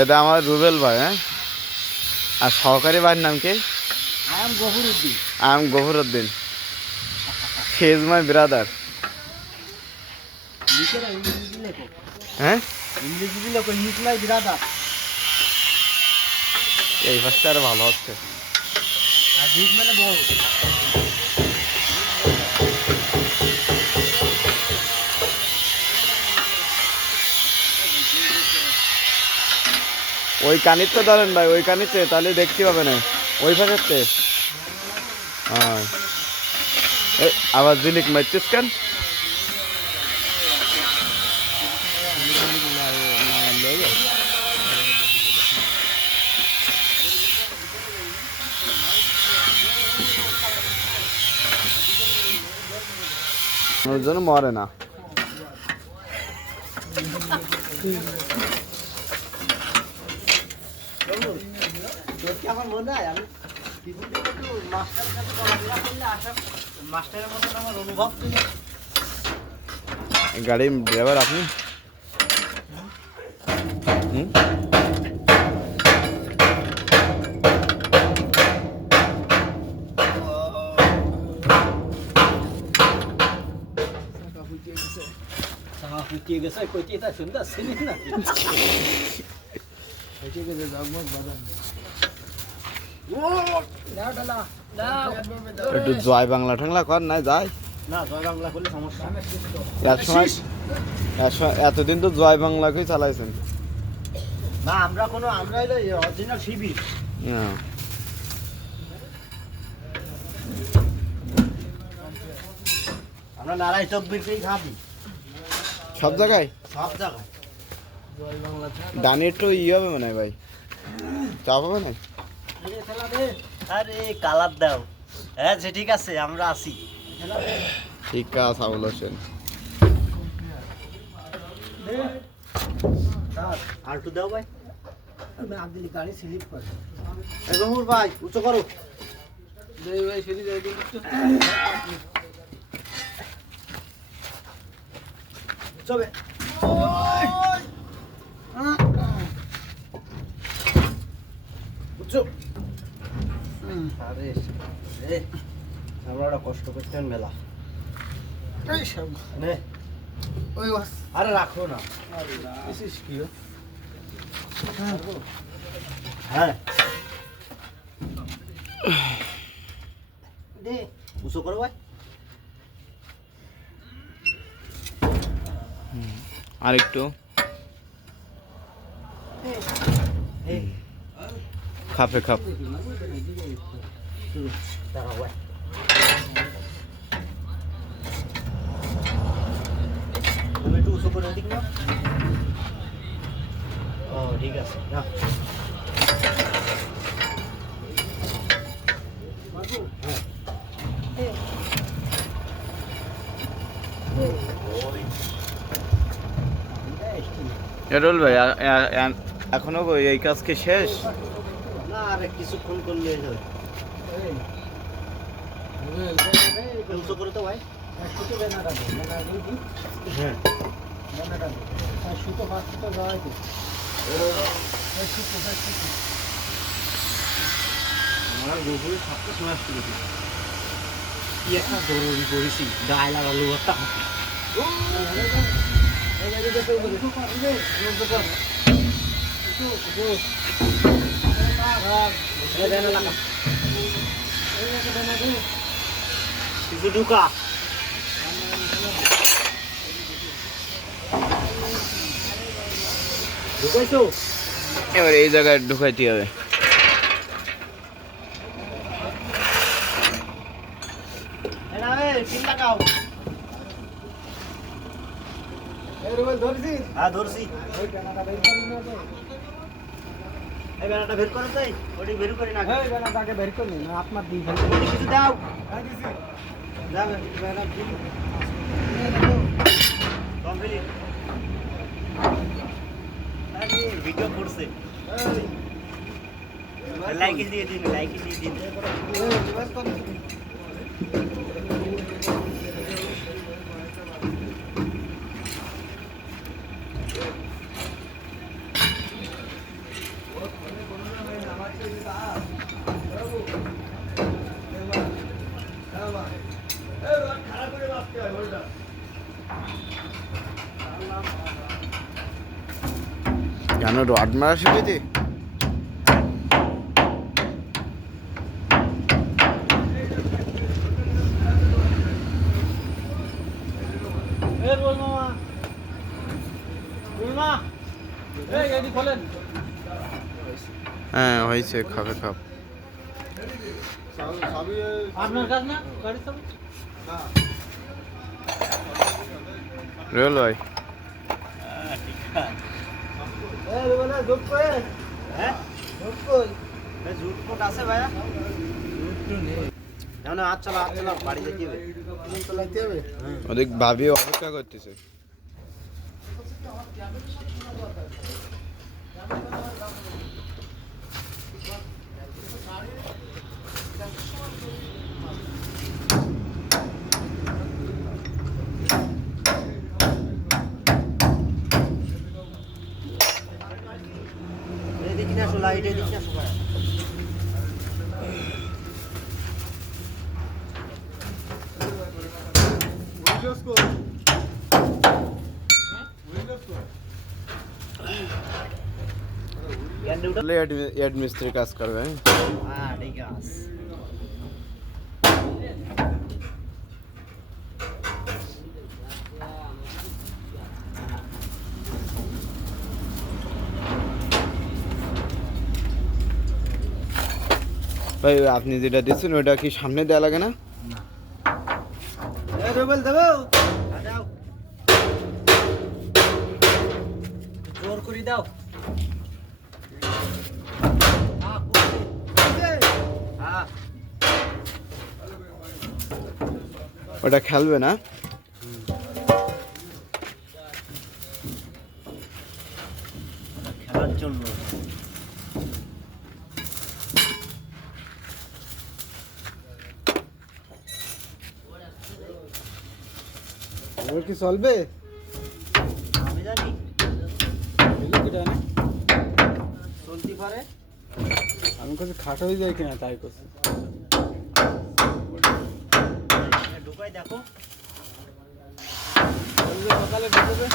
এটা আমার রুবেল ভাই। হ্যাঁ, আর সহকারী ভাইয়ের নাম কি? I am Gafuruddin. I am Gafuruddin. He is my brother. লিখে না, ইংরেজি লেখো। হ্যাঁ, ইংরেজি লেখো, হি ইজ মাই ব্রাদার। এই ভাষাটা আরো ভালো হচ্ছে। আর হি ইজ মানে বড়। ওই কানিতে ধরেন ভাই, ওই কানিতে, তাহলে দেখতে পাবে না ওই ভাষাতে। হ্যাঁ, আবার জিলিক মারতিস কেন? ওর জন্য মরে না। তোর কি আমার মনে হয় আমি মাস্টারের কাছে পড়াশোনা করলে মাস্টারের মতন আমার অনুভব ছিল। গাড়ি ড্রাইভার আপনি? হুম, ফুটিয়ে গেছে, কইতে এটা সুন্দর ছিলি না। ফুটিয়ে গেছে জগমগ বাদাম। একটু জয় বাংলা ঠাংলা কর নাই যায়। না, জয় বাংলা করলে সমস্যা। এতদিন তো জয় বাংলাকেই চালাইছেন। না, আমরা হলো অরিজিনাল শিবির। হ্যাঁ, আমরা নারায় তকবীরকেই খাবি সব জায়গায়। সব জায়গায়। জয় বাংলা ডানি একটু ই হবে মনে হয় ভাই, চাপ হবে না? আরে কালার দাও। হ্যাঁ, সে ঠিক আছে, আমরা আসি। ঠিক আছে আবুল হোসেন। আলটু দাও ভাই। আব্দুল গাড়ি স্লিপ করে। গফুর ভাই, উঁচু করো। ভাই সিঁড়ি যাই দিন একটু। চবে। উঁচু। আরে রে, আমরা ওটা কষ্ট করতেন মেলা। নে। ওই আরে রাখো না। হ্যাঁ, দে উঁচু করো ভাই। আরেকটু খাপে খাপ। দাঁড়াও ভাই। তুমি একটু উঁচু করে দিক না। ও ঠিক আছে না। এরুল ভাই, এখনো এই কাজ কি শেষ? না, আরে কিছুক্ষণ করলে হবে। উঁচু করে তো ভাই। হ্যাঁ, আমার গোবরের সবটা সময় আসতে গেছি। কি একটা জরুরি করেছি, গায়ে লাগালো একটা। কিছু ঢুকা ঢুকাইছো। এবার এই জায়গায় ঢুকাইতে হবে। লাগাও। হ্যাঁ, ধরছি। এই বেড়াটা বের করো তাই, ওটি বের করি না। বেড়াটাকে বের করি না, আপনার দিই কিছু দাও। ভিডিও করছে, লাইক দিয়ে দিন, লাইক দিয়ে দিন। জানো রড মারা শিখেছি হ্যাঁ হয়েছে খাবে খাপ আপনার কাজ না গাড়ি চাবি রেল ভাই ওদিক ভাবি অপেক্ষা করতেছে এড মিস্ত্রি কাজ করবে ভাই আপনি যেটা দিচ্ছেন ওটা কি সামনে দেওয়া লাগে না জোর করে দাও ওটা খেলবে না খেলার জন্য ওর কি চলবে আমি জানি এগুলো কি জানি চলতে পারে আমি কাছে খাটো হয়ে যায় কিনা তাই করছি ঢুকাই দেখো সকালে ঢুকবে